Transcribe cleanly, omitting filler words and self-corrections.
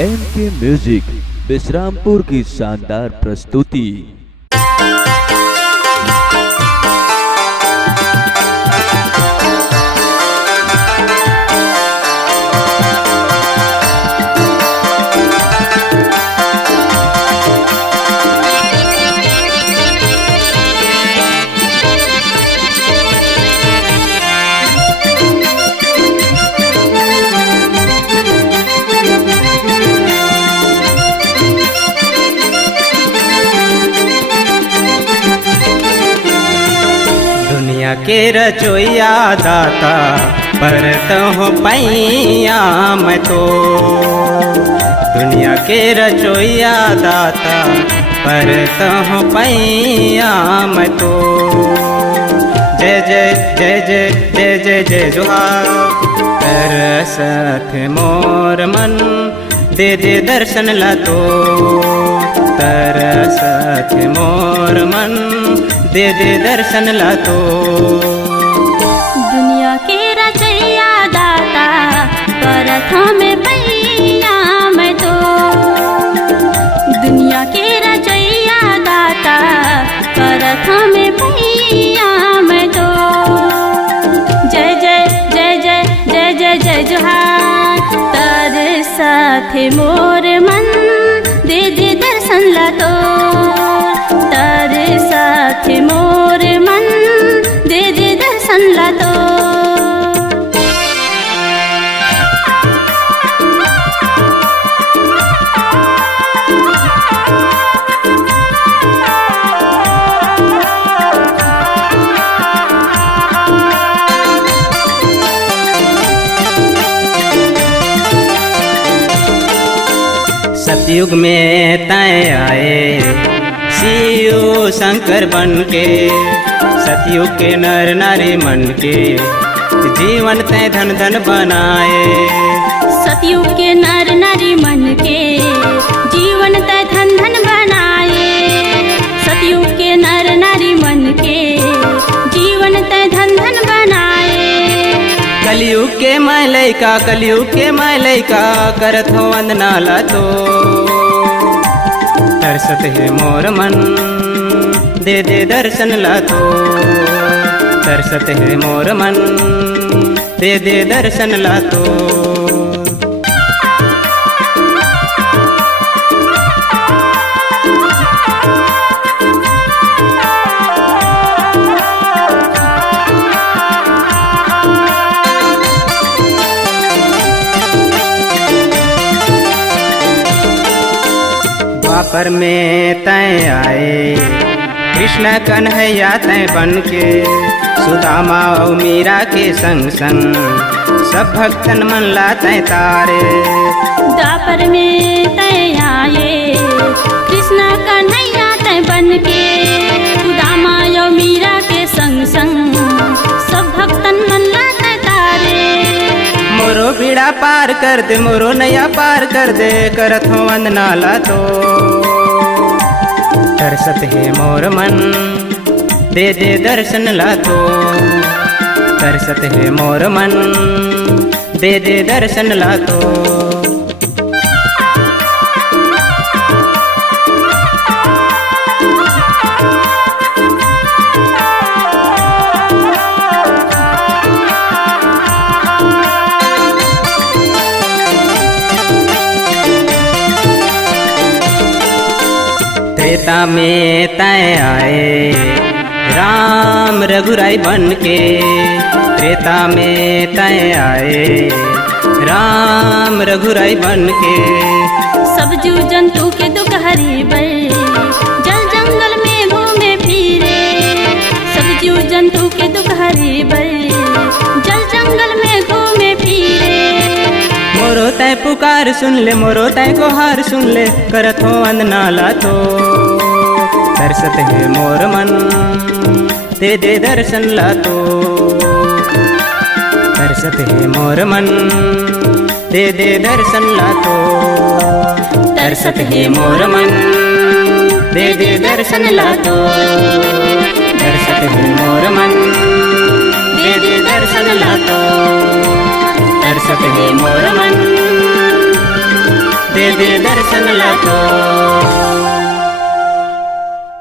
MK music Vishrampur की शानदार प्रस्तुति। दुनिया के रचोइया दाता परत हो पैया मैं तो। दुनिया के रचोइया दाता परत हो पैया मैं तो। जय जय जय जय जय जय जय जोहार। तरसत मोर मन दे दे दर्शन ला तो। तरसत मोर मन दे दे दर्शन ला तो। दुनिया के रचैया दाता परत में पैया मैं तो। दुनिया के रचैया दाता परत में पैया मैं तो। जय जय जय जय जय जय जय जोहार। तरसत मोर मन दे दे दर्शन ला तो। तरसत मोर मन दे दे दर्शन ला तो। सतयुग में तय आए शिव शंकर बन के। सतयुग के नर नारी मन के जीवन तय धन धन बनाए। सतयुग के नर नारी मन के जीवन तय धन धन बनाए। सतयुग के नर नारी मन के जीवन तय धन धन बनाए। कलयुग के मैं लैका कलयुग के मैं लैका करत हो वंदना ला तो। तरसत है मोर मन दे दे दर्शन ला तो। तरसत है मोर मन दे दे दर्शन ला तो। द्वापर में तय आए कृष्ण कन्हैया तय बन के। सुदामा और मीरा के संग संग सब भक्तन मन ला तय तारे। द्वापर में तय आए कृष्ण कन्हैया तय बन के। सुदामा और मीरा के संग संग सब भक्तन मन ला तय तारे। मोरो बीड़ा पार कर दे मोरो नैया पार कर दे करत हो वंदना ला तो। तरसत है मोर मन दे दे दर्शन ला तो। तरसत है मोर मन दे दे दर्शन ला तो। त्रेता में तय आए राम रघुराई बन के। त्रेता में तय आए राम रघुराई बन के। सब जीव जंतु के दुख हरि बर जल जंगल में घूमे फिरे। सब जीव जंतु के दुख हरि बर जल जंगल में घूमे फिरे। मोरो तय पुकार सुन ले मोरो तय गुहार सुन ले करत हो वंदना ला तो। तरसत है मोर मन दे दे दर्शन ला तो। तरसत है मोर मन दे दे दर्शन ला तो। तरसत है मोर मन दे दे दर्शन ला तो। तरसत है मोर मन दे दे दर्शन ला तो। तरसत है मोर मन दे दे दर्शन ला तो